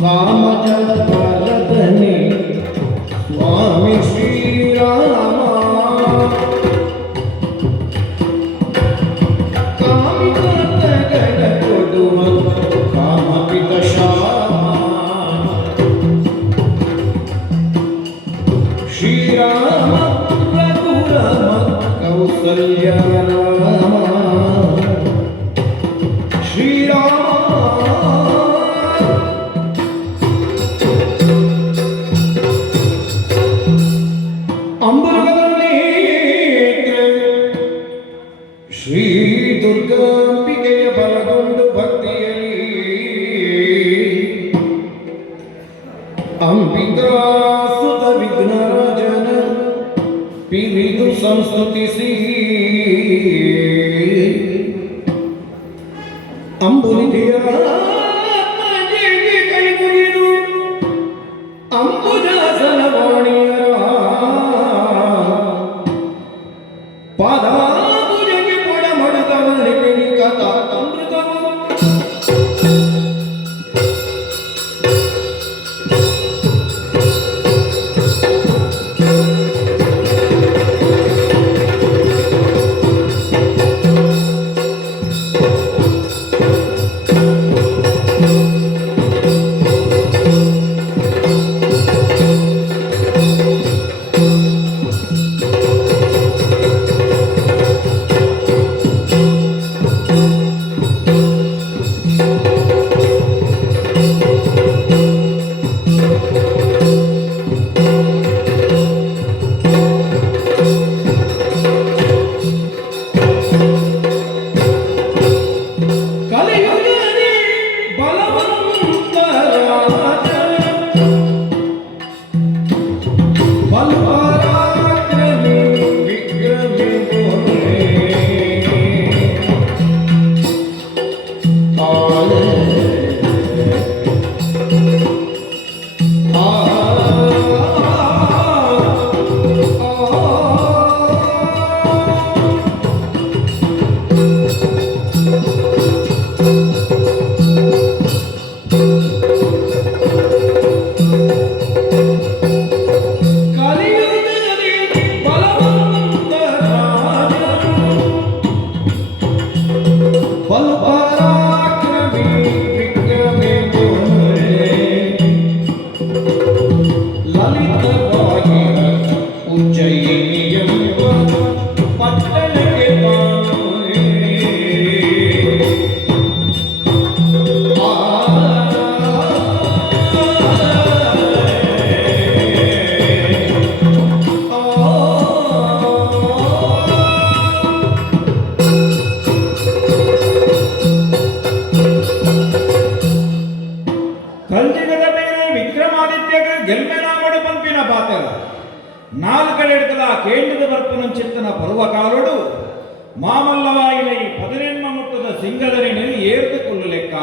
स्वामजलधने स्वामी श्रीराम कामिकतगण कोडुव कामपित श्याम श्रीराम रघुराम कौसल्य राम श्रीराम ಶ್ರೀ ದುರ್ಗಾಂಬಿಕೆಯ ಬಲಗೊಂಡು ಭಕ್ತಿಯಲ್ಲಿ ಅಂಬಿಕಾ ಸುತ ವಿಘ್ನರಾಜನ ಪಿರಿದು ಸಂಸ್ತುತಿಸಿ ಅಂಬುಲಿಧಿಯ ಕೈ ಮುಗಿದು ಅಂಬುಜಾಸನ ವಾಣಿಯರ ಪಾದ నాలుకడెడుకల కేంద్ರದ ಬರ್ಪುನ ಚಿತ್ತನ ಪರ್ವಕಾಲುಡು ಮಾಮಲ್ಲವಾಯಿನ ಈ ಪದನೆನ್ಮ ಮುಟ್ಟದ ಸಿಂಗದರಿನ ಏರ್ದುಕೊಳ್ಳು ಲೆಕ್ಕ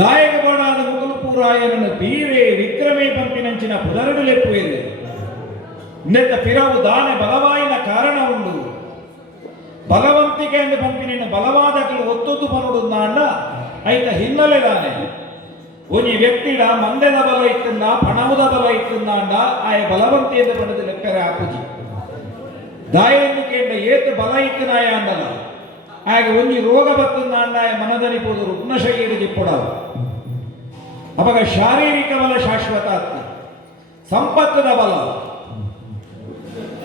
ದಾಯಕಬೋಡಾದ ಮುಗುಲುಪೂರಾಯನನ್ನು ಬೀರೆ ವಿಕ್ರಮೇ ಪಂಪಿನಂಚಿನ ಪುದರಡು ಲೆಪ್ಪುವೆರು ನೆತ್ತ ಪಿರವು ದಾನೆ ಬಲವಾಯಿನ ಕಾರಣ ಉಂಡು ಬಲವಂತಿಕೆ ಎಂದು ಪಂಪಿನ ಬಲವಾದಕಲು ಒತ್ತೊತ್ತು ಪನುಡುಂದಾಂಡ ಐತ ಹಿನ್ನೆಲೆ ದಾನೆ ಒಂಜಿ ವ್ಯಕ್ತಿಡ ಮಂದೆದ ಬಲ ಇತ್ತಂದ ಪಣವುದ ಬಲ ಇತ್ತಂದಾಂಡ ಆಯ ಬಲವಂತಿಯದ ಪಣದ ಲೆಕ್ಕರೆ ಆಪುಜಿ ದಾಯೆಂದಿಕೆಂಡ ಏತು ಬಲ ಇತ್ತನಾಯ ಅಂದಲ್ಲ ಆಗ ಒಂಜಿ ರೋಗ ಬತ್ತಂದಾಂಡ ಆಯ ಮನದನಿಪೋದು ರುಗ್ನಶೈಲಿ ಜಿಪ್ಪುಡವು ಅವಾಗ ಶಾರೀರಿಕ ಬಲ ಶಾಶ್ವತ ಆತ್ಮ ಸಂಪತ್ತದ ಬಲ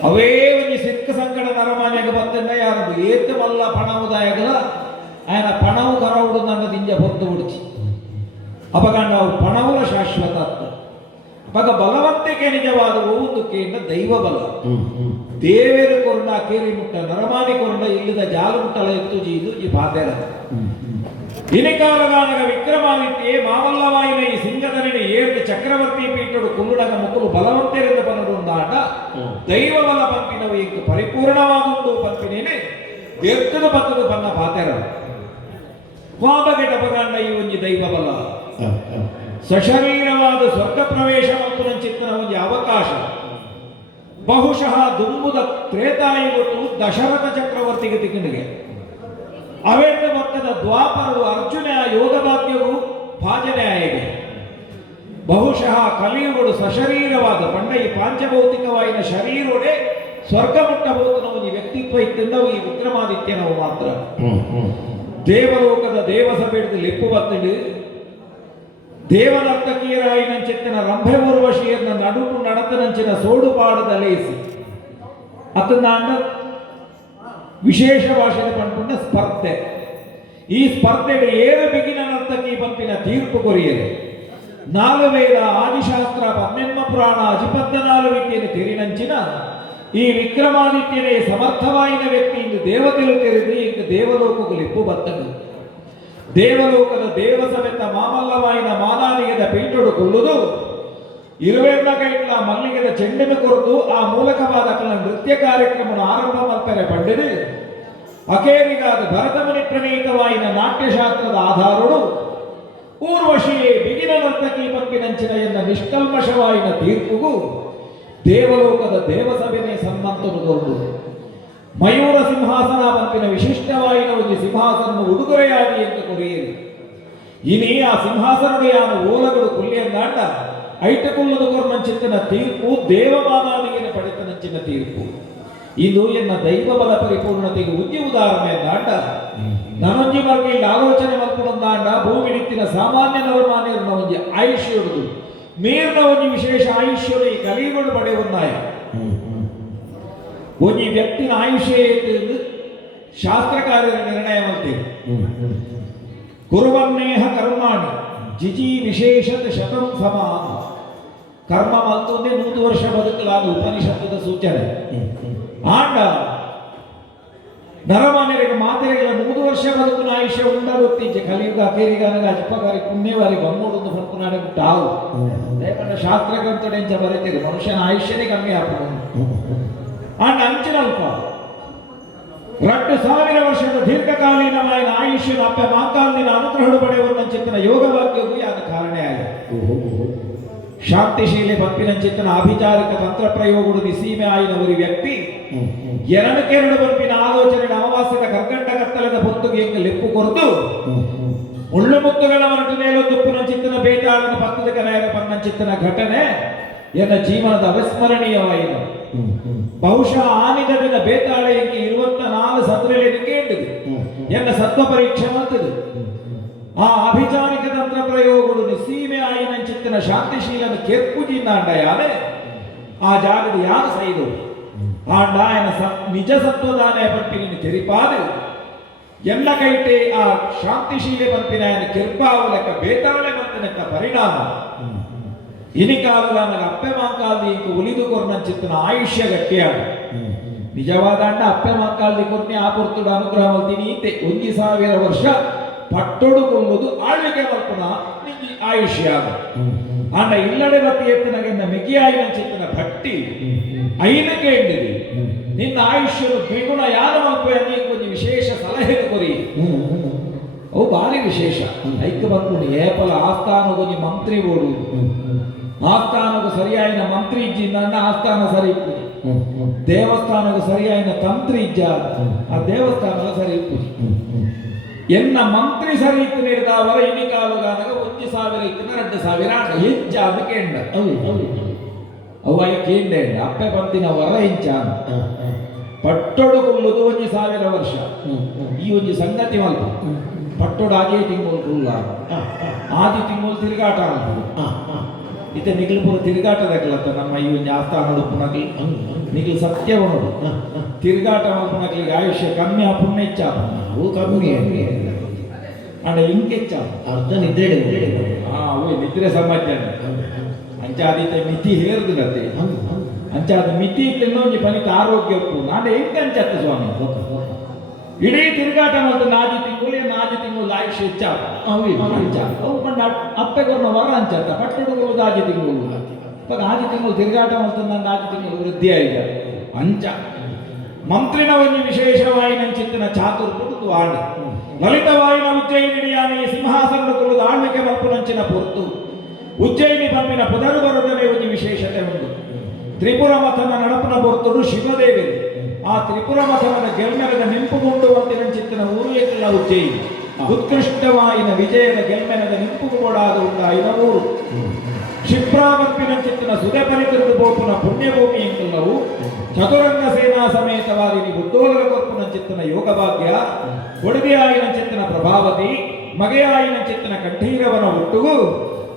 ಅವೇ ಒಂಜಿ ಸಿಕ್ಕ ಸಂಕಟ ನರಮಾನ್ಯಾಗ ಬತ್ತಂಡ ಯಾರು ಏತು ಮಲ್ಲ ಪಣವುದಾಯಗಲ ಆಯನ ಪಣವು ಕರವುಡುದಂಡ ದಿಂಜ ಹೊತ್ತು ಉಡಿಚಿ ಅಪಗಂಡ ಪಣವುಲ ಶಾಶ್ವತಾತ್ಮ ಅಪಗ ಬಲವಂತಿಕೆ ನಿಜವಾದ ಓದುಕೆಯಿಂದ ದೈವ ಬಲ ದೇವೇರು ಕೊರಂಡ ಕೇರಿ ಮುಟ್ಟ ನರಮಾನಿ ಕೊರಂಡ ಇಲ್ಲದ ಜಾಲ ಮುಟ್ಟಲ ಎತ್ತು ಜೀದು ಈ ಪಾತೆರ ಇನಿಕಾಲಗಾನಗ ವಿಕ್ರಮಾದಿತ್ಯೆ ಮಾಮಲ್ಲವಾಯಿನ ಈ ಸಿಂಗದರಡಿ ಏರ್ದು ಚಕ್ರವರ್ತಿ ಪೀಠಡು ಕುಲ್ಲುಡಗ ಮುಕ್ಕಲು ಬಲವಂತರಿಂದ ಪನ್ನಡುಂದಾಟ ದೈವ ಬಲ ಪಂಪಿನವು ಈಗ ಪರಿಪೂರ್ಣವಾದುಂಡು ಪಂಪಿನೇನೆ ದೇರ್ತದ ಪತ್ತದ ಪನ್ನ ಪಾತೆರ ವಾಬಗೆಟ ಅಪಗಂಡ ಈ ಒಂಜಿ ದೈವ ಬಲ ಸಶರೀರವಾದ ಸ್ವರ್ಗ ಪ್ರವೇಶ ಮತ್ತು ಚಿತ್ತನ ಒಂದು ಅವಕಾಶ ಬಹುಶಃ ದುಂಬುದ ತ್ರೇತಾಯುಗಟ್ಟು ದಶರಥ ಚಕ್ರವರ್ತಿಗೆ ತಿಕ್ಕಣಿಗೆ ಅವೇತ ಭಕ್ತದ ದ್ವಾಪರರು ಅರ್ಜುನ ಯೋಗ ಭಾಗ್ಯವು ಭಾಜನೆ ಆಯಿಗೆ ಬಹುಶಃ ಕಲಿಯುಗಳು ಸಶರೀರವಾದ ಪಂಡ ಈ ಪಾಂಚಭೌತಿಕವಾಯಿನ ಶರೀರೊಡೆ ಸ್ವರ್ಗ ಮುಟ್ಟಬಹುದು ಈ ವ್ಯಕ್ತಿತ್ವ ಇತ್ತಿಂದವು ಈ ವಿಕ್ರಮಾದಿತ್ಯನವು ಮಾತ್ರ ದೇವಲೋಕದ ದೇವಸಭೆಡ್ದು ಲೆಪ್ಪು ಬತ್ತಿಡು ದೇವನರ್ತಕೀಯರಾಯಿನಂಚಿತ್ತಿನ ರಂಭೆ ಊರ್ವಶಿಯನ್ನ ನಡುಟು ನಡತನಂಚಿನ ಸೋಡುಪಾಡದ ಲೇಸಿ ಅತಂದಾಂಡ ವಿಶೇಷ ಭಾಷೆದ ಪಂಪುಂಡ ಸ್ಪರ್ಧೆ ಈ ಸ್ಪರ್ಧೆಗೆ ಏರು ಬಿಗಿನ ನರ್ತಕಿ ಪಂಪಿನ ತೀರ್ಪು ಕೊರಿಯದೆ ನಾಲು ವೇದ ಆದಿಶಾಸ್ತ್ರ ಪನ್ನೆಮ್ಮ ಪುರಾಣ ಅಜಿಪದ್ನಾಲು ವಿದ್ಯೆಯನ್ನು ತೆರಿನಂಚಿನ ಈ ವಿಕ್ರಮಾದಿತ್ಯನೇ ಸಮರ್ಥವಾಯಿನ ವ್ಯಕ್ತಿ ಇಂದು ದೇವತೆಲು ತೆರೆದು ಇಂದು ದೇವಲೋಕಕ್ಕೆ ಲಿಪ್ಪು ಬತ್ತನು ದೇವಲೋಕದ ದೇವಸವೆತ್ತ ಮಾಮಲ್ಲವಾಯಿನ ಮಾನಾನಿಗೆದ ಪೀಠೊಡು ಕೊಲ್ಲುವುದು ಇರುವೆನ್ನ ಕೈಟ್ಲ ಮಲ್ಲಿಗೆದ ಚೆಂಡನ್ನು ಕೊರದು ಆ ಮೂಲಕವಾದ ಕಲ ನೃತ್ಯ ಕಾರ್ಯಕ್ರಮವನ್ನು ಆರಂಭ ಮಾಡ್ತಾರೆ ಪಂಡಿದು ಅಕೇರಿಗಾದ ಭರತಮುನಿ ಪ್ರಣೀತವಾಯಿನ ನಾಟ್ಯಶಾಸ್ತ್ರದ ಆಧಾರಡು ಊರ್ವಶಿಯೇ ಬಿಗಿನ ನರ್ತಕಿ ಪಂಪಿನಂಚಿನ ಎನ್ನ ನಿಷ್ಕಲ್ಮಶವಾಯಿನ ತೀರ್ಪುಗೂ ದೇವಲೋಕದ ದೇವಸಭೆನೇ ಸನ್ಮಂತನುಗೊಂಡು ಮಯೂರ ಸಿಂಹಾಸನ ಪಂಪಿನ ವಿಶಿಷ್ಟವಾಯಿನ ಒಂದು ಸಿಂಹಾಸನ ಉಡುಗೊರೆಯಾಗಿ ಎಂದು ಕೊರೆಯಿರಿ ಇನಿ ಆ ಸಿಂಹಾಸನಡೆಯಾನ ಓಲಗಳು ಕುಲ್ಲಿಯಂದಾಂಡ ಐಟಕುಲ್ಲದ ಕೊರ್ನಂಚಿತ್ತಿನ ತೀರ್ಪು ದೇವಮಾನಾದಿಗೆ ಪಡೆತನಂಚಿನ ತೀರ್ಪು ಇದು ಎನ್ನ ದೈವ ಬಲ ಪರಿಪೂರ್ಣತೆಗೆ ಉದ್ಯ ಉದಾಹರಣೆ ಎಂದಾಂಡ ನನೊಂಜಿ ಬಗ್ಗೆ ಆಲೋಚನೆ ಮಲ್ಪುಣಂದಾಂಡ ಭೂಮಿನಿತ್ತಿನ ಸಾಮಾನ್ಯ ನವಮಾನ್ಯರನ್ನ ಒಂಜಿ ಆಯುಷ್ಯ ಹಿಡಿದು ಮೀರ್ನ ಒಂಜಿ ವಿಶೇಷ ಆಯುಷ್ಯದ ಈ ಕಲಿಗಳು ಪಡೆಯುವುದಾಯ ಒಂಜಿ ವ್ಯಕ್ತಿನ ಆಯುಷ್ಯ ಎಂದು ಶಾಸ್ತ್ರಕಾರ್ಯದ ನಿರ್ಣಯ ಮಾಡ್ತೇವೆ ಕುರುವನ್ನೇಹ ಕರ್ಮಾಣಿ ಜಿಜಿ ವಿಶೇಷತ ಶತಂ ಸಮಾನ ಕರ್ಮ ಮಲ್ತೊಂದೇ 100 ವರ್ಷ ಬದುಕಲಾದ ಉಪನಿಷತ್ತದ ಸೂಚನೆ ಆಂಡ ನರಮಾನ್ಯರಿಗೆ ಮಾತೆರೆಗಳ 100 ವರ್ಷ ಬದುಕಿನ ಆಯುಷ್ಯ ಉಂಡ ಗೊತ್ತಿಜ್ಜೆ ಕಲಿಯುಗ ಅಕೇರಿಗಾನಗ ಅಜ್ಪಕಾರಿ ಪುಣ್ಯವಾರಿ ಗಮ್ಮೋಡೊಂದು ಫಲ್ಪುನಾಡೆ ತಾವು ಯಾಕಂದ್ರೆ ಶಾಸ್ತ್ರ ಗ್ರಂಥಡೆಂಚ ಬರೀತೀರಿ ಮನುಷ್ಯನ ಆಯುಷ್ಯನೇ ಕಮ್ಮಿ ಆಗ್ತದೆ ಆಂಡ ಅಂಚಿನಲ್ಪ 2000 ವರ್ಷದ ದೀರ್ಘಕಾಲೀನವಾದ ಆಯುಷ್ಯನ ಅಪ್ಪ ಮಾಕಾಲಿನ ಅನುಗ್ರಹಗಳು ಪಡೆಯುವಂಚಿತ್ತಿನ ಯೋಗವಾಕ್ಯವು ಯಾದ ಕಾರಣ ಆಗಿದೆ ಶಾಂತಿಶೀಲೆ ಪಂಪಿನಂಚಿತ್ತಿನ ಅಭಿಚಾರಿಕ ತಂತ್ರ ಪ್ರಯೋಗಗಳು ನಿಸೀಮೆ ಆಯಿನ ಒಂದು ವ್ಯಕ್ತಿ ಎರಡಕ್ಕೆರಡು ಪಂಪಿನ ಆಲೋಚನೆ ಅಮಾವಾಸ್ಯದ ಕರ್ಗಂಟ ಕತ್ತಲದ ಪೊತ್ತುಗೆ ಎಂಗ ಲೆಪ್ಪು ಕೊರದು ಮುಳ್ಳು ಮುತ್ತುಗಳ ಮರಟು ನೇಲೊಂದುಪ್ಪುನಂಚಿತ್ತಿನ ಬೇತಾಳನ ಪಕ್ಕದ ಕಲಾಯರ ಪನ್ನಂಚಿತ್ತಿನ ಘಟನೆ ಎನ್ನ ಜೀವನದ ಅವಿಸ್ಮರಣೀಯವಾಯಿತು ಬಹುಶಃ ಆನಿದವಿನ ಬೇತಾಳೆ ಎಂಗೆ 24 ಸತ್ರಲೆ ಕೇಳಿದೆ ಎನ್ನ ಸತ್ವ ಪರೀಕ್ಷೆ ಮಾಡ್ತದೆ ಆ ಅಭಿಚಾರಿಕ ತಂತ್ರ ಪ್ರಯೋಗಗಳು ನಿಸೀಮೆ ಆಯಿನಂಚಿತ್ತಿನ ಶಾಂತಿಶೀಲನ ಕೆರ್ಪುಜಿಂದಾಂಡ ಯಾನೆ ಆ ಜಾಗದ ಯಾರು ಸೈದು ಆಂಡ ಆಯನ ನಿಜ ಸತ್ವದಾನ ಪಂಪಿನ ತೆರಿಪಾದು ಎಲ್ಲ ಕೈಟೆ ಆ ಶಾಂತಿಶೀಲೆ ಪಂಪಿನ ಆಯನ ಕೆರ್ಪಾವಲಕ ಬೇತಾಳೆ ಮಂತನಕ್ಕ ಪರಿಣಾಮ ಇನಿ ಕಾಲದ ನನಗೆ ಅಪ್ಪೆ ಮಾಂಕಾಲ್ದಿ ಇಂಕು ಉಲಿದು ಕೊರ್ನಂಚಿತ್ತಿನ ಆಯುಷ್ಯ ಗಟ್ಟಿಯಾಗ ನಿಜವಾದ ಅಂಡ ಅಪ್ಪೆ ಮಾಂಕಾಲ್ದಿ ಕೊರ್ನಿ ಆ ಪೊರ್ತುಡು ಅನುಗ್ರಹ ಮಲ್ತೀನಿ ಈತೆ 1000 ವರ್ಷ ಪಟ್ಟೊಡುಕೊಳ್ಳುವುದು ಆಳ್ವಿಕೆ ಮಲ್ಪುನ ಆಯುಷ್ಯ ಆಗ ಆಂಡ ಇಲ್ಲಡೆ ಬತ್ತಿ ಎತ್ತಿನಗೆನ್ನ ಮೆಗಿ ಆಯಿನಂಚಿತ್ತಿನ ಭಟ್ಟಿ ಐನಕ್ಕೆ ಎಂದಿದೆ ನಿನ್ನ ಆಯುಷ್ಯನು ದ್ವಿಗುಣ ಯಾನ ಮಲ್ಪು ಎಂದು ಕೊಂಚ ವಿಶೇಷ ಸಲಹೆ ಕೊರಿ ಅವು ಭಾರಿ ವಿಶೇಷ ಐಕ್ಯ ಬರ್ಕೊಂಡು ಏಪಲ ಆಸ್ಥಾನ ಕೊಂಚ ಮಂತ್ರಿ ಓಡು ಆಸ್ಥಾನకు ಸರಿಯಾಯಿನ ಮಂತ್ರಿ ಇಜ್ಜಿಂದ ಆಸ್ಥಾನ ಸರಿ ಇಪ್ಪುಜಿ ದೇವಸ್ಥಾನకు ಸರಿಯಾಯಿನ ತಂತ್ರಿ ಇಜ್ಜ ಆ ದೇವಸ್ಥಾನ ಸರಿ ಇಪ್ಪುಜಿ ಎನ್ನ ಮಂತ್ರಿ ಸರಿ ಇತ್ತು ನೀಡಿದವರ ಇನಿ ಕಾಲುಗಾನಗ 1000 ಇತ್ತಿನ 2000 ಹೆಜ್ಜ ಅದಕ್ಕೆ ಎಂಡ ಅವು ಕೇಂದ್ರ ಅಪ್ಪೆ ಬಂದಿನ ವರ ಇಂಚ ಪಟ್ಟೊಡುಕೊಳ್ಳುವುದು 1000 ವರ್ಷ ಈ ಒಂದು ಸಂಗತಿ ಮಲ್ಪ ಪಟ್ಟೊಡು ಆಜೆ ತಿಂಗಳು ಕುಲ್ಲ ಆದಿ ತಿಂಗಳು ತಿರುಗಾಟ ಇತ್ತೆ ನಿಗಲು ಪೂರ ತಿರುಗಾಟದಾಗಲತ್ತ ನಮ್ಮ ಈ ಒಂದು ಆಸ್ಥಾನ ಉಪ್ಪುನಗ್ಲಿ ನಿಗಲು ಸತ್ಯ ಉಂಟು ತಿರುಗಾಟ ಉಪ್ಪುನಗ್ಲಿಗೆ ಆಯುಷ್ಯ ಕಮ್ಮಿ ಪುಣ್ಯ ಹೆಚ್ಚ ಅವು ಕಮ್ಮಿ ಅಂಡ ಇಂಕೆಚ್ಚ ಅರ್ಧ ನಿದ್ರೆ ಅವು ನಿದ್ರೆ ಸಮಾಜ ಅಂಚಾದಿತ್ತೆ ಮಿತಿ ಹೇರ್ದಿರತ್ತೆ ಅಂಚಾದ ಮಿತಿ ಇನ್ನೊಂದು ಪನಿತ ಆರೋಗ್ಯ ಉಪ್ಪು ನಾಳೆ ಹೆಂಗೆ ಅಂಚತ್ತ ಸ್ವಾಮಿ ಇಡೀ ತಿರುಗಾಟ ಮತ್ತು ನಾಜಿ ತಿಂಗಳು ಆಯುಷ್ಯ ಹೆಚ್ಚ ಅವು ಪಂಡ ಅಪ್ಪೆಗೊರ್ನ ವರ ಅಂಚತ್ತ ಪಟ್ಟಡುಗಳು ಆಜಿ ತಿಂಗಳು ಆಜಿ ತಿಂಗಳು ತಿರುಗಾಟ ಮತ್ತು ನನ್ನ ಆಜಿ ತಿಂಗಳು ವೃದ್ಧಿ ಆಯ್ತ ಅಂಚ ಮಂತ್ರಿನ ಒಂದು ವಿಶೇಷವಾಯಿನಂಚಿತ್ತಿನ ಚಾತುರ್ಪುಡು ಆಡ ಲಲಿತವಾಯಿನ ಉಜ್ಜಯಿನಿಡಿಯಾನಿ ಸಿಂಹಾಸನ ಕುಳಿದು ಆಳ್ವಿಕೆ ಮಲ್ಪುನಂಚಿನ ಪೊರ್ತು ಉಜ್ಜಯಿನಿ ಪಂಪಿನ ಪುದರು ಬರುಡನೆ ಒಂದು ವಿಶೇಷತೆ ಉಂಟು ತ್ರಿಪುರ ಮಥನ ನಡಪನ ಪೊರ್ತುಡು ಶಿವದೇವಿ ಆ ತ್ರಿಪುರ ಮಥನದ ಗೆಲ್ಮೆರದ ನೆಂಪುಗೊಂಡು ಅಂತಿನಂಚಿತ್ತಿನ ಊರು ಎಕ್ಕಿಲ್ಲ ಉಜ್ಜಯಿನಿ ಉತ್ಕೃಷ್ಟವಾಯಿನ ವಿಜಯದ ಗೆಲ್ಮೆನದ ನಿಂಪುಗೋಡಾದ ಉಂಟಾಯಿನ ಊರು ಕ್ಷಿಪ್ರಾಮರ್ಪಿನ ಚಿತ್ತನ ಸುದೆ ಪರಿತಿರುದು ಬೋಪುನ ಪುಣ್ಯಭೂಮಿ ಎಂಬುಲ್ಲವು ಚತುರಂಗ ಸೇನಾ ಸಮೇತವಾಗಿ ಬುದ್ದೋಲಗ ಕೊಪ್ಪುನ ಚಿತ್ತನ ಯೋಗಭಾಗ್ಯ ಕೊಡದಿಯಾಯಿನ ಚಿತ್ತನ ಪ್ರಭಾವತಿ ಮಗೆಯಾಯಿನ ಚಿತ್ತನ ಕಂಠೀರವನ ಒಟ್ಟುಗು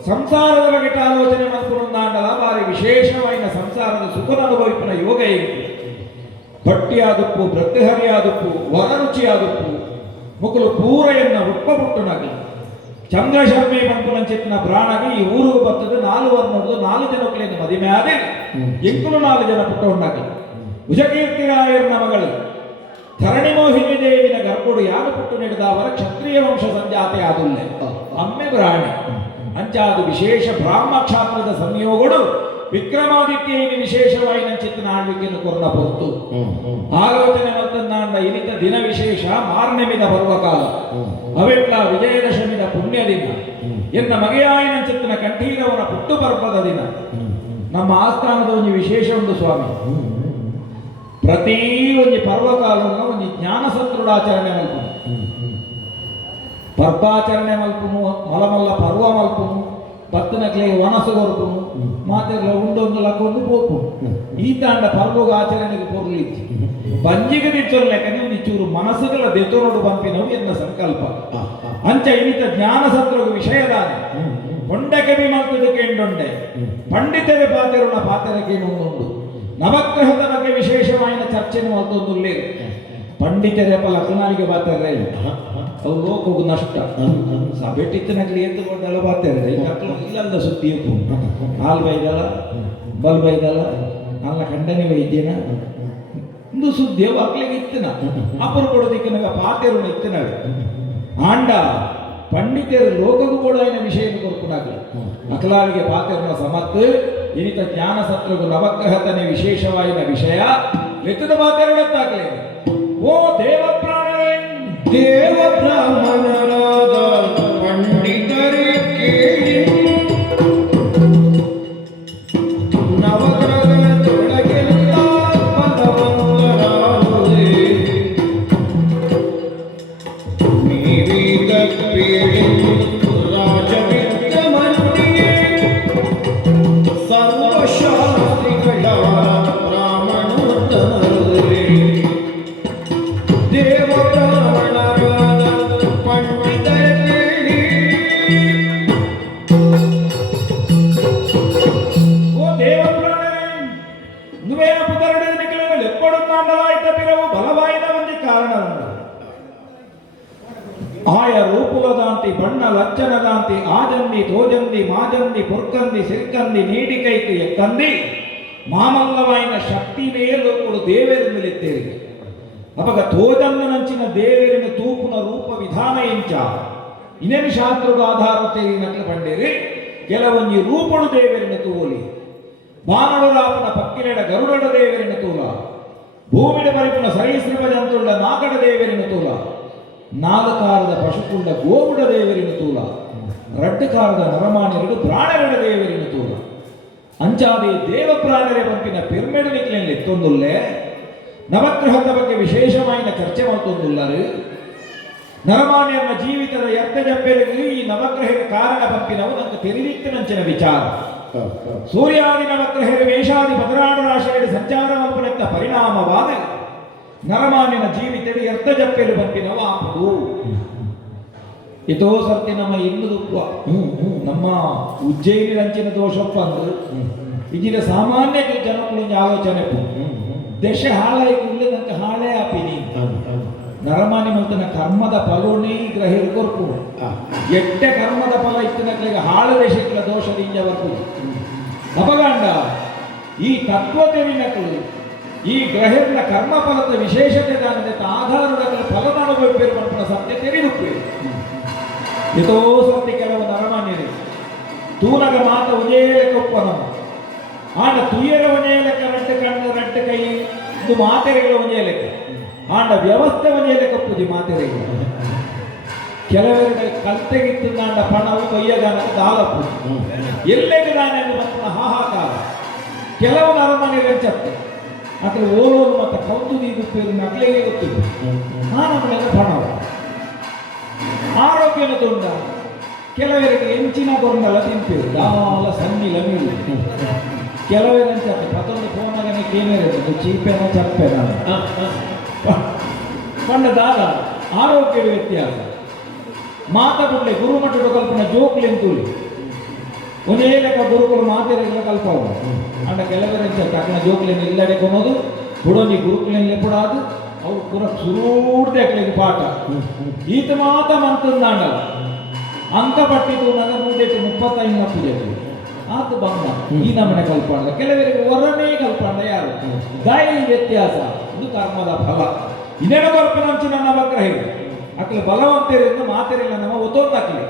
ಸಂಸಾರದ ಬಗೆಟ ಆಲೋಚನೆ ಮಲ್ಪುನುಂದಾಂಡಲ ಬಾರಿ ವಿಶೇಷವಾಯಿನ ಸಂಸಾರದ ಸುಖನ ಅನುಭವಿಪಿನ ಯೋಗ ಏನು ಭಟ್ಟಿಯಾದುಪ್ಪು ಭೃತಿಹರಿಯಾದುಪ್ಪು ವರರುಚಿಯಾದುಪ್ಪು ಮುಕುಲು ಪೂರ ಎನ್ನ ಉಪ್ಪಬುಟ್ಟು ನಗಲು ಚಂದ್ರಶರ್ಮೆ ಬಂಪುಲಂಚಿತ್ತಿನ ಪ್ರಾಣಗೆ ಈ ಊರು ಬರ್ತದೆ 4 ವರ್ಷ 4 ಜನಕ್ಕಳಿಂದ ಮದುವೆ ಆದ್ರೆ ಎಂಕುಲು 4 ಜನ ಪುಟ್ಟವನ್ನಾಗಲಿ ಭುಜಕೀರ್ತಿರಾಯರ್ನ ಮಗಳು ಧರಣಿ ಮೋಹಿನಿ ದೇವಿನ ಗರ್ಭುಡು ಯಾರು ಪುಟ್ಟು ನಡೆದವರ ಕ್ಷತ್ರಿಯ ವಂಶ ಸಂಜಾತೆ ಆದುಲ್ಲೆ ಅಮ್ಮೆ ಪ್ರಾಣಿ ಅಂಚಾದು ವಿಶೇಷ ಬ್ರಾಹ್ಮ ಕ್ಷಾತ್ರದ ಸಂಯೋಗಗಳು ವಿಕ್ರಮಾದಿತ್ಯನಿಗೆ ವಿಶೇಷವಾಗಿ ನಂಚಿತ್ತಿನ ಆಳ್ವಿಕೆಯನ್ನು ಕೊರಲ ಹೊತ್ತು ಆಲೋಚನೆ ಮತ್ತನ್ನಾಂಡ ಇನಿತ ದಿನ ವಿಶೇಷ ಮಾರ್ನೆಮಿದ ಪರ್ವಕಾಲ ಅವೆಲ್ಲ ವಿಜಯದಶಮಿದ ಪುಣ್ಯ ದಿನ ಎನ್ನ ಮಗೆಯಾಯಿನಂಚಿತ್ತಿನ ಕಂಠೀರವನ ಪುಟ್ಟು ಪರ್ವದ ದಿನ ನಮ್ಮ ಆಸ್ಥಾನದ ಒಂದು ವಿಶೇಷ ಒಂದು ಸ್ವಾಮಿ ಪ್ರತಿ ಒಂದು ಪರ್ವಕಾಲವನ್ನು ಒಂದು ಜ್ಞಾನ ಸತ್ರುಡಾಚರಣೆ ಮಲ್ಪುನು ಪರ್ವಾಚರಣೆ ಮಲ್ಪುನು ಮಲಮಲ್ಲ ಪರ್ವ ಮಲ್ಪುನು ಪತ್ತನಕ್ಲೆ ವನಸು ಕೊರಪುನು ಮಾತೆಲ್ಲ ಉಂಡೊಂದು ಲಕ್ಕೊಂದು ಪೋಪು ಈ ತಾಂಡ ಪರ್ವಗ ಆಚರಣೆಗೆ ಪೊರ್ಲಿಚ್ಚಿ ಬಂಜಿಗೆ ದಿಚ್ಚೋರು ಲೆಕ್ಕನೆ ಒಂದು ಚೂರು ಮನಸ್ಸುಗಳ ದೆತೋರಡು ಬಂಪಿನವು ಎನ್ನ ಸಂಕಲ್ಪ ಅಂಚ ಇನಿತ ಜ್ಞಾನ ಸತ್ರುಗ ವಿಷಯದಾನೆ ಕೊಂಡಕವಿ ಮಲ್ತದಕ್ಕೆ ಎಂಡೊಂಡೆ ಪಂಡಿತರ ಪಾತೆರುಣ ಪಾತೆರಕ್ಕೆ ಇನ್ನೊಂದು ನವಗ್ರಹದ ಬಗ್ಗೆ ವಿಶೇಷವಾದ ಚರ್ಚೆಯನ್ನು ಮಲ್ತೊಂದುಲ್ಲೇ ಪಂಡಿತರೆಪ್ಪ ಲಗ್ನಾಲಿಗೆ ಪಾತೆರ ಅವು ಲೋಕೋಗು ನಷ್ಟ ಬೆಟ್ಟಿತ್ತನಾಗ್ಲಿ ಎತ್ತುಕೊಂಡೆಲ್ಲ ಪಾತೆರ ಇಲ್ಲದ ಸುದ್ದಿ ಹಾಲು ಬೈದಲ್ಲ ಬಲ್ ಬೈದಲ್ಲ ನನ್ನ ಖಂಡನೆ ವೈದ್ಯನ ಒಂದು ಸುದ್ದಿ ಅಕ್ಲಿಗೆ ಇತ್ತನ ಅಪ್ಪರು ಕೊಡೋದಿಕ್ಕೆ ನಗ ಪಾತೆರು ಇತ್ತನ ಆಂಡ ಪಂಡಿತರು ಲೋಕಗೂ ಕೂಡ ಏನ ವಿಷಯ ಕೊರ್ಪುನಾಗಲಿ ಅಕಲಾರಿಗೆ ಪಾತೆರನ ಸಮರ್ಥ ಇನಿತ ಜ್ಞಾನ ಸತ್ರುಗು ನವಗ್ರಹತನೇ ವಿಶೇಷವಾದ ವಿಷಯ ಲೆತ್ತದ ಪಾತೆರಡತ್ತಾಗಲಿ ಓ ದೇವ ಪ್ರಾಣರೇ ದೇವ ಬ್ರಾಹ್ಮಣರಾದ ಪಂಡಿತರೇ ಕೇಳಿ ನವಗ್ರಹದೊಳಗೆಲ್ಲ ಪದವಂತರಾಗುವುದೇ ನೀವೀಗ ಪೇಳಿ ರಾಜವಿಕ್ರಮನಿಗೆ ಸರ್ವಶಾಸ್ತ್ರಿಗಳ ಬ್ರಾಹ್ಮಣೋತ್ತಮರೇ ದೇವ ಬ್ರಾಹ್ಮಣರಾದ ಪಂಡಿತರೇ ಓ ದೇವ ಪ್ರಾಣರೇ ನುವೇನ ಪುದರಡಿದ ನಿಖಿಲಗಳು ಎಪ್ಪಡುತ್ತಾಂಡಲಾಯಿತ ಪಿರವು ಬಲವಾಯಿದ ಒಂದು ಕಾರಣವನ್ನು ಆಯ ರೂಪುಲದಾಂತಿ ಬಣ್ಣ ಲಚ್ಚನದಾಂತಿ ಆಜಂದಿ ತೋಜಂದಿ ಮಾಜಂದಿ ಪುರ್ಕಂದಿ ಸಿರ್ಕಂದಿ ನೀಡಿಕೈತಿ ಎಕ್ಕಂದಿ ಮಾಮಲ್ಲವಾಯಿನ ಶಕ್ತಿನೇ ಲೋಕಗಳು ದೇವರಿಂದಲಿತ್ತೇರಿ ಅಪಗ ತೋಜಂದನಂಚಿನ ದೇವರಿನ ತೂಪುನ ರೂಪ ವಿಧಾನ ಎಂಚ ಇನ್ನೇನು ಶಾಸ್ತ್ರದ ಆಧಾರತೆಯಲ್ಲಿ ನಕಲು ಬಂಡೇರಿ ಕೆಲವೊಂದು ರೂಪಡು ದೇವರಿನ ತೂಲಿ ಬಾನಡುರಾಪನ ಪಕ್ಕಿಲೆಡ ಗರುಡಡ ದೇವರಿನ ತೂಲ ಭೂಮಿಡ ಪರಿಪುನ ಸರೀಸೃಪ ಜಂತುಳ್ಳ ನಾಗಡ ದೇವರಿನ ತೂಲ ನಾಲ್ಕಾರದ ಪಶುಕುಂಡ ಗೋವುಡ ದೇವರಿನ ತೂಲ ರಡ್ಡುಕಾರದ ನರಮಾನ್ಯರು ಪ್ರಾಣಗಡ ದೇವರಿನ ತೂಲ ಅಂಚಾದಿ ದೇವ ಪ್ರಾಣರೇ ಪಂಪಿನ ಪಿರ್ಮೆಡಲಿಕ್ಲೆಲ್ಲಿ ಎತ್ತೊಂದುಲ್ಲೆ ನವಗ್ರಹದ ಬಗ್ಗೆ ವಿಶೇಷವಾದ ಚರ್ಚೆ ಮಾಡ್ತೊಂದುಲ್ಲರು ನರಮಾನ್ಯರ ಜೀವಿತದ ಎರ್ತ ಜಪ್ಪೆಲೆಗೂ ಈ ನವಗ್ರಹಕ್ಕೆ ಕಾರಣ ಪಂಪಿನವು ನಂಗೆ ತೆರಿದಿತ್ತಿನಂಚಿನ ವಿಚಾರ ಸೂರ್ಯಾದಿ ನವಗ್ರಹರ ಮೇಷಾದಿ 16 ರಾಶಿಗಳ ಸಂಚಾರ ಮಲ್ಪನೆತ್ತ ಪರಿಣಾಮವಾದ ನರಮಾನ್ಯನ ಜೀವಿತದ ಎರ್ತ ಜಪ್ಪೆಲು ಪಂಪಿನವು ಆಪದು ಇದೋ ಸರ್ತಿ ನಮ್ಮ ಇನ್ನುದುಪ್ಪ ನಮ್ಮ ಉಜ್ಜಯಿನಿ ರಂಚಿನ ದೋಷಪ್ಪ ಅಂದ್ರೆ ಇಜಿನ ಸಾಮಾನ್ಯ ಜನಗಳು ಆಲೋಚನೆ ದೇಶ ಹಾಳಾಯಿಲ್ಲ ನಂಗೆ ಹಾಳೇ ಆಪಿನಿ ನರಮಾನಿ ಮಲ್ತನ ಕರ್ಮದ ಫಲೋನೇ ಗ್ರಹಿರು ಕೊರ್ಪು ಎಟ್ಟೆ ಕರ್ಮದ ಫಲ ಇತ್ತಿನಕ್ಲಿಗೆ ಹಾಳು ದೇಶಗಳ ದೋಷದಿಂದ ಬರ್ತು ಅಪಗಾಂಡ ಈ ತತ್ವತೆವಿನಕಲು ಈ ಗ್ರಹಿರ್ನ ಕರ್ಮಫಲದ ವಿಶೇಷತೆ ದಾನದ ಆಧಾರದಲ್ಲಿ ಫಲದ ಅನುಭವಿಸಿರುವ ಸತ್ಯ ತೆರೆದುಪ್ಪೆ ಇದೋ ಸತ್ಯ ಕೆಲವು ನರಮಾನ್ಯರೇ ತೂನಗ ಮಾತ ಉಜೇಲಕೊಪ್ಪನ ಆಂಡ ತುಯ್ಯರ ಒಂಜೇಲಕ ರಟ್ಟು ಕಣ್ಣು ರಟ್ಟು ಕೈ ಇದು ಮಾತೆರೆಗಳ ಒಂಜೇಲಕ ಆಂಡ ವ್ಯವಸ್ಥೆ ಒಂಜೇಲಕ ಪೂಜೆ ಮಾತೆರೆಗಳು ಕೆಲವರಿಗೆ ಕಲ್ತೆಗಿತ್ತು ನಾಂಡ ಪಣವು ಕೊಯ್ಯಗಾನ ದಾಲಪು ಎಲ್ಲೆಗೆ ದಾನೆಂದು ಬಂದ ಹಾಹಾಕಾರ ಕೆಲವು ನರಮನೆಗಳ ಚತ್ತು ಅಕಲು ಓಲೋರು ಮತ್ತು ಕೌತು ನೀಡುತ್ತೇವೆ ನಕಲೆಗೆ ಗೊತ್ತಿಲ್ಲ ನಾನವಳೆಲ್ಲ ಪಣವು ಆರೋಗ್ಯನ ತುಂಡ ಕೆಲವರಿಗೆ ಎಂಚಿನ ಗೊಂಡಲ ತಿಂಪೇರು ದಾಲ ಸಣ್ಣಿಲ ಮೀಳು ಕೆಲವರಂತ ಮತ್ತೊಂದು ಫೋನಾಗನೆ ಕೇಳಿರೋದು ಚೀಪೆನ ಚಪ್ಪೆನ ಪಂಡ ದಾದ ಆರೋಗ್ಯ ವ್ಯತ್ಯಾಸ ಮಾತುಗಳೇ ಗುರುಮಠದ ಕಲ್ಪನ ಜೋಕ್ಲೆಂತೂಲಿ ಒಂದೇಲಕ ಗುರುಗಳು ಮಾತೆರೆಗಳ ಕಲ್ಪವು ಅಂಡ ಕೆಲವರಂತ ಅಕ್ಕನ ಜೋಕ್ಲೆನ್ ಇಲ್ಲಡೆ ಕೊನೋದು ಹುಡೋನಿ ಗುರುಕುಲೆನ್ ಲೆಪ್ಪಡಾದು ಅವು ಪುರ ಸುರೂಡ್ದೆ ಅಕ್ಕಲಿಗೆ ಪಾಠ ಈತ ಮಾತ ಮಂತಂದಾಂಡಲ್ಲ ಅಂಕ ಪಟ್ಟಿದ್ದು ನನ್ನ 135 ಪೂಜೆಗಳು ಆತ ಬಂದ ಈ ನಮ್ಮನೆ ಕಲ್ಪಂಡ ಕೆಲವರಿಗೆ ಹೊರನೇ ಕಲ್ಪಂಡ ಯಾರು ದಾಯಿ ವ್ಯತ್ಯಾಸ ಇದು ಕರ್ಮದ ಫಲ ಇದರ ಕಲ್ಪನಂಚಿನ ನವಗ್ರಹ ಅಕ್ಲ ಬಲವಂತರಿಂದ ಮಾತೆರೆಲ್ಲ ನಮ್ಮ ಒತ್ತೊಂದಾಕ್ಲಿ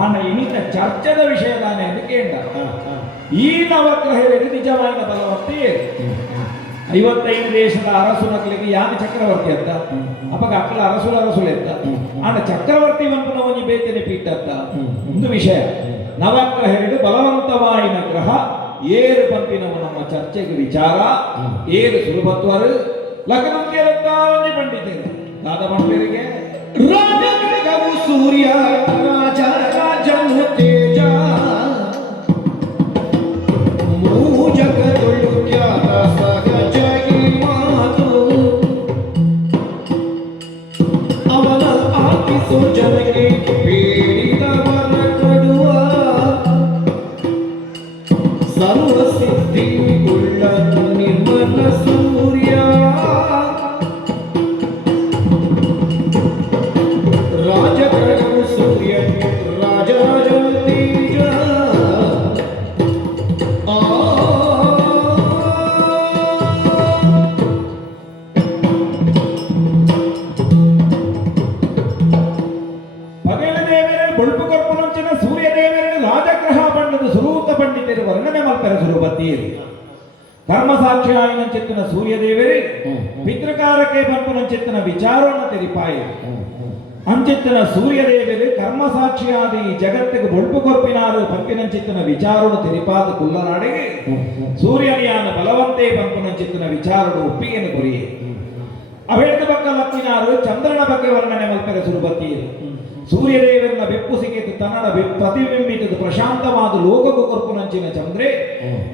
ಆನ ಇನಿತ ಚರ್ಚದ ವಿಷಯದಾನೆ ಎಂದು ಕೇಂಡ ಈ ನವಗ್ರಹರಿಗೆ ನಿಜವಾದ ಬಲವಂತೆ 55 ದೇಶದ ಅರಸುನಕ್ಲಿಗೆ ಯಾನ ಚಕ್ರವರ್ತಿ ಅಂತ ಅಪಗ ಅಕ್ಕಲ ಅರಸುಲ ಎತ್ತ ಆನ ಚಕ್ರವರ್ತಿ ವಂಪನ ಒಂಜಿ ಬೇತನೆ ಪೀಠ ಅಂತ ಒಂದು ವಿಷಯ ನವಗ್ರಹರಿಗೆ ಬಲವಂತವಾಯಿನ ಗ್ರಹ ಏರು ಪಂಪಿನವ ನಮ್ಮ ಚರ್ಚೆಗೆ ವಿಚಾರ ಏರು ಸುಲಭತ್ವರು ಲಗ್ನಕ್ಕೆ ಒಂಜಿ ಪಂಡಿತರು ದಾದ ಪಂಡಿತರಿಗೆ ರಾಜಗಣಗವು ಸೂರ್ಯ ರಾಜ ರಾಜನು ತೇಜ ಮೂಜಗದೊಳು ಖ್ಯಾತ ಸಹಜಗಿ ಮಾತು ಅವನ ಆಕಿಸು ಜನಕ್ಕೆ ಬೇಡಿದವರ ಕೊಡುವ ಸರ್ವ ಸಿದ್ಧಿ ಉಳ್ಳ ನಿರ್ಮಲ ಸೂರ್ಯ ರಾಜಗಣಗವು ಸೂರ್ಯ ರಾಜರಾಜ ತೇಜ ಪಗಲ ದೇವರೇ ಬೊಳ್ಪು ಕೊರ್ಪುನಂಚಿನ ಸೂರ್ಯ ದೇವರನ್ನು ರಾಜಗ್ರಹ ಪಂಡದ ಸ್ವರೂಪ ಪಂಡಿತರು ವರ್ಣನೆ ಮಲ್ಪರ ಸ್ವರೂಪತ್ತೀರಿ ಕರ್ಮಸಾಕ್ಷಿ ಆಯ್ನಂಚಿತ್ತಿನ ಸೂರ್ಯ ದೇವರೇ ಪಿತೃಕಾರಕ್ಕೆ ಪಂಪುನಂಚಿತ್ತಿನ ವಿಚಾರವನ್ನು ತೆರಿಪಾಯಿ ಅಂಚಿತ್ತಿನ ಸೂರ್ಯ ದೇವರೇ ಕರ್ಮಸಾಕ್ಷಿಯಾದ ಈ ಜಗತ್ತಿಗೆ ಬೊಳ್ಪು ಕೊರ್ಪಿನಾರು ಪಂಪಿನಂಚಿತ್ತಿನ ವಿಚಾರವನ್ನು ತೆರಿಪಾದ ಕುಲ್ಲನಾಡೆಗೆ ಸೂರ್ಯನಿಯಾನ ಬಲವಂತೆ ಪಂಪುನಂಚಿತ್ತಿನ ವಿಚಾರವನ್ನು ಒಪ್ಪಿಗೆಯನ್ನು ಕೊರಿಯೆ ಅವೇದ ಬಕ್ಕ ಲಕ್ಕಿನಾರು ಚಂದ್ರನ ಬಗ್ಗೆ ವರ್ಣನೆ ಮಲ್ಪರ ಸ್ವರೂಪತ್ತೀರಿ ಸೂರ್ಯದೇವರನ್ನ ಬೆಪ್ಪುಸಿಗೆದ್ದು ತನ್ನಡ ಪ್ರತಿಬಿಂಬಿತದ ಪ್ರಶಾಂತವಾದ ಲೋಕಕ್ಕೂ ಕೊರ್ಪುನಂಚಿನ ಚಂದ್ರೆ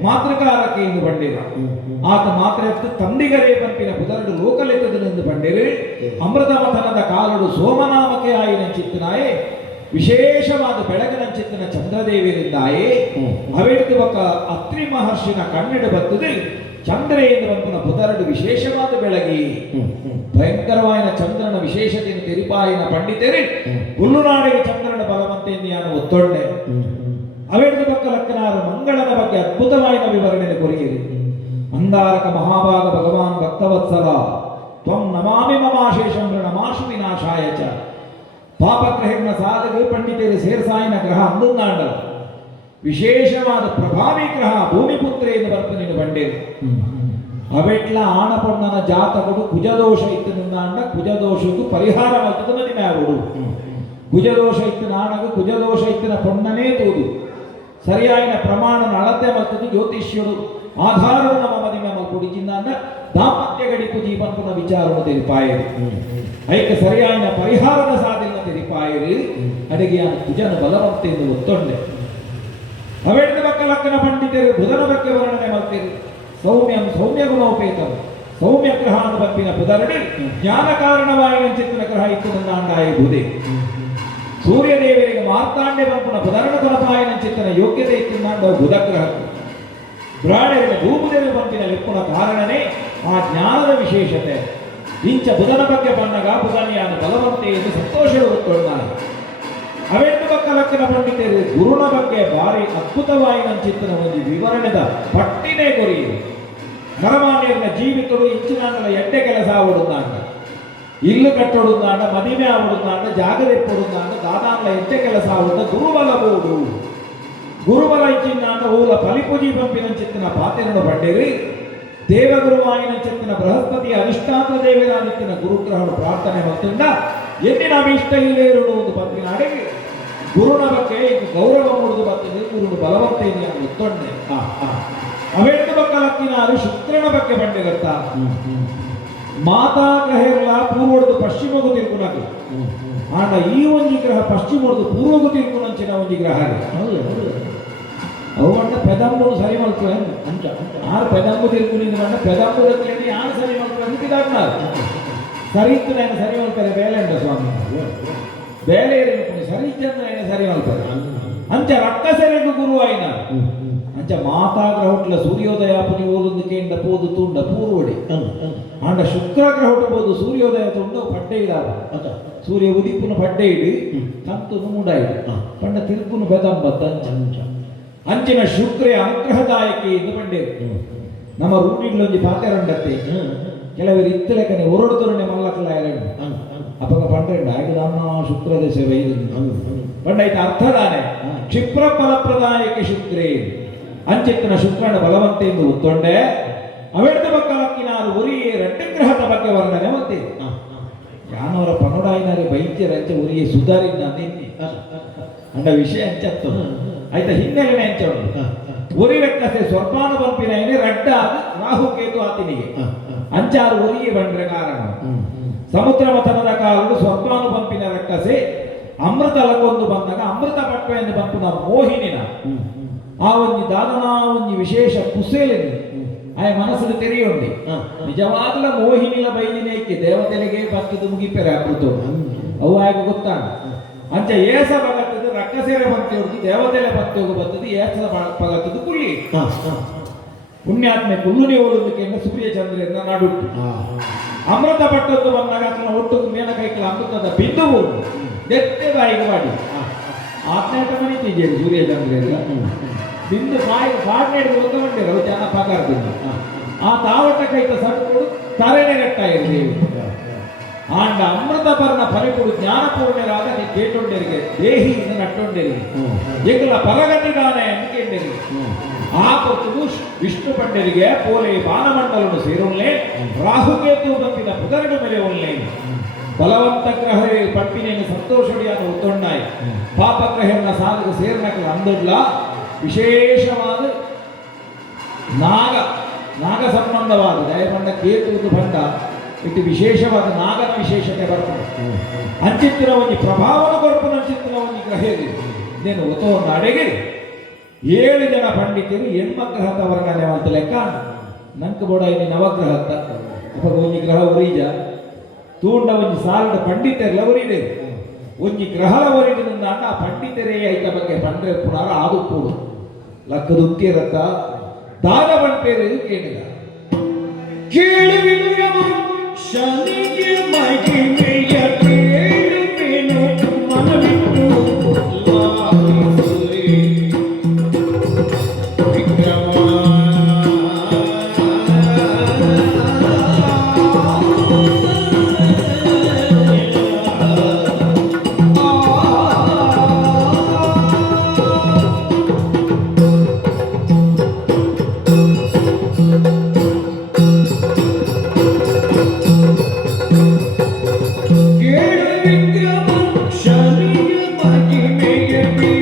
ಮಾತೃಕಾರಕ್ಕೆ ಎಂದು ಬಂಡಿರ ಆತ ಮಾತ್ರ ಎತ್ತು ತಂದಿಗರೇ ಪಂಪಿನ ಪುದರಡು ಲೋಕಲೆತ್ತದನೆಂದು ಬಂಡಿರೆ ಅಮೃತಮಥನದ ಕಾಲಡು ಸೋಮನಾಮಕ್ಕೆ ಆಯಿನ ಚಿತ್ತನಾಯೇ ವಿಶೇಷವಾದ ಬೆಳಗಿನ ಚಿತ್ತನ ಚಂದ್ರದೇವಿಯರಿಂದಾಯೇ ಅವೇಡ್ದು ಬಕ್ಕ ಅತ್ರಿ ಮಹರ್ಷಿನ ಕಣ್ಣಿಡು ಬತ್ತದೆ ಚಂದ್ರೇಂದ್ರ ಪಂಪನ ಪುದರಡು ವಿಶೇಷವಾದ ಬೆಳಗಿ ಭಯಂಕರವಾದ ಚಂದ್ರನ ವಿಶೇಷತೆಯನ್ನು ತೆರಿಪಾಯಿನ ಪಂಡಿತರಿ ಹುಲ್ಲುನಾಡಿಗೆ ಚಂದ್ರನ ಬಲವಂತೆಯನ್ನು ನಾನು ಒತ್ತೊಂಡೆ ಅವೇಡ್ದು ಬಕ್ಕ ಲಕ್ಕನಾರು ಮಂಗಳನ ಬಗ್ಗೆ ಅದ್ಭುತವಾದ ವಿವರಣೆ ಕೊರಿಯಿರಿ ಅಂಗಾರಕ ಮಹಾಭಾಗ ಭಗವಾನ್ ಭಕ್ತವತ್ಸಲ ತ್ವಂ ನಮಾಮಿ ಮಮಾಶೇಷಂ ನಮಾಶು ವಿನಾಶಾಯ ಚ ಪಾಪಗ್ರಹಿನ ಸಾಧಕ ಪಂಡಿತರು ಸೇರ್ಸಾಯಿನ ಗ್ರಹ ಅಂದುಂದಾಂಡ ವಿಶೇಷವಾದ ಪ್ರಭಾವಿ ಗ್ರಹ ಭೂಮಿಪುತ್ರ ಎಂದು ಬರ್ತನೇನು ಬಂಡೇರು ಅವೆಟ್ಲ ಆಣಪೊಣ್ಣನ ಜಾತಕಡು ಕುಜದೋಷ ಇತ್ತು ನಿಂದಾಂಡ ಕುಜದೋಷಕ್ಕೂ ಪರಿಹಾರ ಆಗ್ತದೆ ಮದಿಮೆ ಆಗುಡು ಕುಜದೋಷ ಇತ್ತು ನಾಣಗ ಕುಜದೋಷ ಇತ್ತಿನ ಪೊಣ್ಣನೇ ತೂದು ಸರಿಯಾಯಿನ ಪ್ರಮಾಣನ ಅಳತೆ ಮಲ್ತದೆ ಜ್ಯೋತಿಷ್ಯರು ಆಧಾರವು ನಮ್ಮ ಮದಿಮೆ ಮಲ್ಪುಡಿಜಿಂದಾಂಡ ದಾಂಪತ್ಯ ಗಡಿಪು ಜೀವನ್ಪುನ ವಿಚಾರವನ್ನು ತೆರಿಪಾಯರು ಐಕ ಸರಿಯಾಯಿನ ಪರಿಹಾರದ ಸಾಧನ ತೆರಿಪಾಯರು ಅಡಿಗೆ ಆ ಕುಜನ ಬಲವಂತೆ ಎಂದು ಒತ್ತೊಂಡೆ ಅವೆಡ್ದ ಬಕ್ಕ ಲಕ್ಕನ ಪಂಡಿತರು ಬುಧನ ಬಗ್ಗೆ ವರ್ಣನೆ ಮಾಡ್ತೀರಿ ಸೌಮ್ಯಂ ಸೌಮ್ಯ ಗುಣೋಪೇತಂ ಸೌಮ್ಯ ಗ್ರಹ ಪಂಪಿನ ಪುದರಡಿ ಜ್ಞಾನ ಕಾರಣವಾಯಿನ ಚಿತ್ತಿನ ಗ್ರಹ ಇತ್ತು ನಂದಾಂಡಾಯ ಬುಧೆ ಸೂರ್ಯದೇವರಿಗೆ ಮಾರ್ತಾಂಡ್ಯ ಪಂಪನ ಪುದರಣ ಕೊಲಪಾಯನ ಚಿತ್ತನ ಯೋಗ್ಯತೆ ಇತ್ತಿಂದಾಂಡ ಬುಧ ಗ್ರಹ ಬ್ರಾಡರಿಗೆ ಭೂಮುದೇವಿ ಪಂಪಿನ ಲೆಪ್ಪುನ ಕಾರಣನೇ ಆ ಜ್ಞಾನದ ವಿಶೇಷತೆ ಇಂಚ ಬುಧನ ಬಗ್ಗೆ ಬಂದಾಗ ಬುಧನಿಯಾದ ಬಲವಂತೆ ಎಂದು ಸಂತೋಷವು ಗೊತ್ತೊಂದಾನೆ ಅವೆಂದು ಬಕ್ಕ ಲಕ್ಕನ ಪಂಡಿತರು ಗುರುನ ಬಗ್ಗೆ ಭಾರಿ ಅದ್ಭುತವಾಯಿನ ಚಿತ್ತನ ಒಂದು ವಿವರಣೆದ ಪಟ್ಟಿನೇ ಕೊರಿಯಿರು ನರಮಾನ್ಯರ ಜೀವಿತರು ಇಂಚಿನಾಂಡಲ ಎಡ್ಡೆ ಕೆಲಸ ಆವಡುತ್ತಾಂಡ ಇಲ್ಲು ಕಟ್ಟೊಡುತ್ತಾಂಡ ಮದಿಮೆ ಆವಡುತ್ತಾಂಡ ಜಾಗರೆಪ್ಪೊಡುತ್ತಾಂಡ ದಾದಾಂಡ ಎಡ್ಡೆ ಕೆಲಸ ಆವಡುತ್ತ ಗುರುಬಲ ಬೋಡು ಗುರುಬಲ ಇಂಚಿನಾಂಡ ಊಲ ಫಲಿಪುಜಿ ಪಂಪಿನ ಚಿತ್ತನ ಪಾತೆರನು ಬಂಡೇರಿ ದೇವಗುರುವಾಯಿನ ಚಿತ್ತನ ಬೃಹಸ್ಪತಿಯ ಅಧಿಷ್ಠಾತ ದೇವರಾದಿತ್ಯನ ಗುರುಗ್ರಹಣ ಪ್ರಾರ್ಥನೆ ಮತ್ತುಂಡ ಎಂದಿನ ಇಷ್ಟ ಇಲ್ಲೇರು ಒಂದು ಪಂಪಿನ ಅಡೆಗೆ ಗುರುನ ಬಗ್ಗೆ ಇದು ಗೌರವ ಮೂಡುದು ಬರ್ತದೆ ಗುರುನು ಬಲವಂತೆ ಗೊತ್ತೊಂಡೆ ಅವೆಂದು ಬಕ್ಕ ಲಕ್ಕಿನಾರು ಶುಕ್ರನ ಬಗ್ಗೆ ಬಂಡಿರುತ್ತ ಮಾತಾ ಗ್ರಹಗಳ ಪೂರ್ವಡ್ದು ಪಶ್ಚಿಮಗೂ ತಿರುಗುನದು ಆಂಡ ಈ ಒಂಜಿ ಗ್ರಹ ಪಶ್ಚಿಮೋರ್ದು ಪೂರ್ವಗು ತಿರುಗುನಂಚಿನ ಒಂಜಿ ಗ್ರಹ ಹೌದು ಹೌದು ಅವು ಅಂಡ ಪೆದಂಬುನು ಸರಿ ಮಲ್ಪುವೆ ಅಂಚ ಆರು ಪೆದಂಬು ತಿರುಗುನಿಂದ ಬಂಡ ಪೆದಂಬು ದಕ್ಕಲೇನಿ ಯಾರು ಸರಿ ಮಲ್ಪುವೆ ಅಂತ ಇದಾಗ್ನಾರು ಸರಿ ಇತ್ತು ನಾನು ಸರಿ ಮಲ್ಪರೆ ಬೇಲೆ ಅಂಡ ಸ್ವಾಮಿ ಬೇಲೆ ಇರಬೇಕು ಸರಿ ಇತ್ತಂದ್ರೆ ನಾನು ಸರಿ ಮಲ್ಪರೆ ಅಂಚ ರಕ್ಕಸೆರೆಗೂ ಗುರು ಆಯ್ನ ಅಂಚ ಮಾತಾಗ್ರ ಹೊಟ್ಲ ಸೂರ್ಯೋದಯ ಪುನಿ ಓದುಂದು ಕೇಂದ್ರ ಪೋದು ತುಂಡ ಪೂರ್ವಡಿ ಆಂಡ ಶುಕ್ರಗ್ರ ಹೊಟ್ಟಬಹುದು ಸೂರ್ಯೋದಯ ತುಂಡ ಪಡ್ಡೆ ಇಡಾದ ಸೂರ್ಯ ಉದಿಪುನ ಪಡ್ಡೆ ಇಡಿ ಕಂತು ಮೂಡಾಯಿಡು ಪಂಡ ತಿರುಪುನು ಬೆದಂಬತ್ತ ಅಂಚ ಅಂಚಿನ ಶುಕ್ರೆ ಅನುಗ್ರಹದಾಯಕಿ ಎಂದು ಪಂಡೇರು ನಮ್ಮ ರೂಢಿಡ್ಲೊಂಜಿ ಪಾತೆರಂಡತ್ತೆ ಕೆಲವರು ಇತ್ತಲೆಕನೆ ಹೊರಡ್ತೊರನೆ ಮಲ್ಲಕಲ್ಲ ಎರಡು ಅಪಗ ಪಂಡ್ರೆಂಡ ಆಯ್ತು ನಮ್ಮ ಶುಕ್ರ ದಶ ವೈದು ಪಂಡ ಐತ ಅರ್ಥದಾನೆ ಕ್ಷಿಪ್ರ ಫಲಪ್ರದಾಯಕ ಶುಕ್ರೇ ಅಂಚಿತ್ತಿನ ಶುಕ್ರನ ಬಲವಂತೆ ಎಂದು ಉತ್ತೊಂಡೆ ಅವೆಡ್ದ ಬಕ್ಕಲಕ್ಕಿನಾರು ಉರಿಯೇ ರೆಡ್ಡ ಗ್ರಹದ ಬಗ್ಗೆ ವರ್ಣನೆ ಮತ್ತೆ ಯಾನವರ ಪನ್ನೊಡಾಯಿನಾರೆ ವೈದ್ಯರಂಚೆ ಉರಿಯೇ ಸುಧಾರಿನ ನಿನ್ನೆ ಅಂಡ ವಿಷಯ ಅಂಚತ್ತು ಆಯ್ತಾ ಹಿನ್ನೆಲೆನೆ ಅಂಚ ಉಂಟು ಉರಿ ಲೆಕ್ಕಸೆ ಸ್ವರ್ಪಾನು ಪಂಪಿನ ರಡ್ಡ ರಾಹು ಕೇತು ಆತಿನಿಗೆ ಅಂಚಾರು ಉರಿಯೇ ಬಂದ್ರೆ ಕಾರಣ ಸಮುದ್ರ ಮಥನದ ಕಾಲುಡು ಸ್ವರ್ಪಾನು ಪಂಪಿನ ಲೆಕ್ಕಸೆ ಅಮೃತ ಲಗೊಂದು ಬಂದಾಗ ಅಮೃತ ಪಟ್ವೆ ಎಂದು ಬಂಪುನ ಮೋಹಿನಿನ ಆ ಒಂಜಿ ದಾದನ ಒಂಜಿ ವಿಶೇಷ ಕುಸೇಲಿನ ಆಯ ಮನಸ್ಸು ತೆರೆಯುಂಡಿ ನಿಜವಾದ ಮೋಹಿನಿಲ ಬೈದಿನೇಕ್ಕೆ ದೇವತೆಲೆಗೆ ಬರ್ತದ ಮುಗಿಪೆರೆ ಅಮೃತ ಅವು ಆಗ ಗೊತ್ತಾಗ ಅಂಚ ಏಸ ಬಗತ್ತದು ರಕ್ಕಸೇರೆ ಬಂತೆ ಹೊರತು ದೇವತೆಲೆ ಬಂತೆ ಹೋಗಿ ಬರ್ತದೆ ಏಸ ಬಗತ್ತದು ಕುಳ್ಳಿ ಪುಣ್ಯಾತ್ಮೆ ಕುಲ್ಲುನಿ ಓಡುದಕ್ಕೆ ಸೂರ್ಯ ಚಂದ್ರನ ನಾಡುಟ್ಟು ಅಮೃತ ಪಟ್ಟದ್ದು ಬಂದಾಗ ಅದನ್ನ ಒಟ್ಟು ಮೇನ ಕೈಕಲ ಅಮೃತದ ಬಿಂದುವು ದೆತ್ತೆದಾಯಿಗೆ ಮಾಡಿ ಆತ್ಮೇಟ ಮನಿತಿದ್ದೇನೆ ಸೂರ್ಯ ಚಂದ್ರಲ್ಲ ಬಿಂದು ಕಾಡ್ನೇಡಿಗೆ ಒತ್ತಗೊಂಡಿರ ಅವು ಚೆನ್ನ ಪಾಕಾರ್ದಿಂದ ಆ ತಾವಟ್ಟ ಕೈತ ಸಟ್ಕೊಡು ತರೆನೆ ಗಟ್ಟಾಯಿರಿ ಆಂಡ ಅಮೃತಪರ್ಣ ಫಲಿಪುಡು ಜ್ಞಾನಪೂರ್ಣರಾದ ಕೇಟೊಂಡರಿಗೆ ದೇಹಿಯಿಂದ ನಟ್ಟೊಂಡರಿಗೆ ಎಂಗಳ ಪರಗತಿದಾನೆ ಎಂದಿಗೆ ಆ ಪೊತ್ತು ವಿಷ್ಣು ಪಂಡರಿಗೆ ಪೋಲೆ ಬಾನಮಂಡಲನು ಸೇರುಳ್ಳೆ ರಾಹುಕೇತು ಬಂಪಿನ ಪುದರಡು ಮೇಲೆ ಒಳ್ಳೆ ಬಲವಂತ ಗ್ರಹ ಪಂಪಿನೇನು ಸಂತೋಷಡಿಯಾದ ಒತ್ತೊಂಡಾಯಿ ಪಾಪ ಗ್ರಹನ ಸಾಲಿಗೆ ಸೇರ್ನಕ್ಕೆ ಅಂದಡ್ಲ ವಿಶೇಷವಾದ ನಾಗ ಸಂಬಂಧವಾದ ದಯಪಂಡ ಕೇತು ಬಂಡ ಇಟ್ಟು ವಿಶೇಷವಾದ ನಾಗನ ವಿಶೇಷತೆ ಬರ್ತದೆ ಅಂಚಿತ್ತಿನ ಒಂದು ಪ್ರಭಾವದ ಕೊರಪನ ಅಂಚಿತ್ತಿನ ಒಂದು ಗ್ರಹ ನೀನು ಒತ್ತವನ್ನು ಅಡೆಗೆ 7 ಜನ ಪಂಡಿತರು ಹೆಣ್ಮಗ್ರಹದ ವರ್ಣನೆ ಅಂತ ಲೆಕ್ಕ ನಂಕ ಬೋಡ ಇಲ್ಲಿ ನವಗ್ರಹತ್ತ ಅಪ್ಪ ಒಂಜಿ ಗ್ರಹ ಉರೀಜ ತೂಂಡ ಒಂಜಿ ಸಾಲದ ಪಂಡಿತರೆಲ್ಲ ಉರಿದೆ ಒಂಜಿ ಗ್ರಹದ ಒರಿಜಿನಿಂದ ಆ ಪಂಡಿತರೇ ಐತ ಬಗ್ಗೆ ಪಂಡ್ರೆ ಪುನಃ ಆದು ಕೂಡು ಲಕ್ಕದ ಉತ್ತಿರತ್ತ ದಾದ ಪಂಪೇರು ಕೇಳಿದ ಕೇಳುವಿನ ಶನಿಗೆ ಮಹಿಮೆಯ ಕೇಳುವೆನು ಮನವಿಟ್ಟು ಲಾಭಿಸುವೆ ವಿಕ್ರಮ ಕೇಳು ವಿಕ್ರಮ ಶನಿಯ ಮಹಿಮೆಯ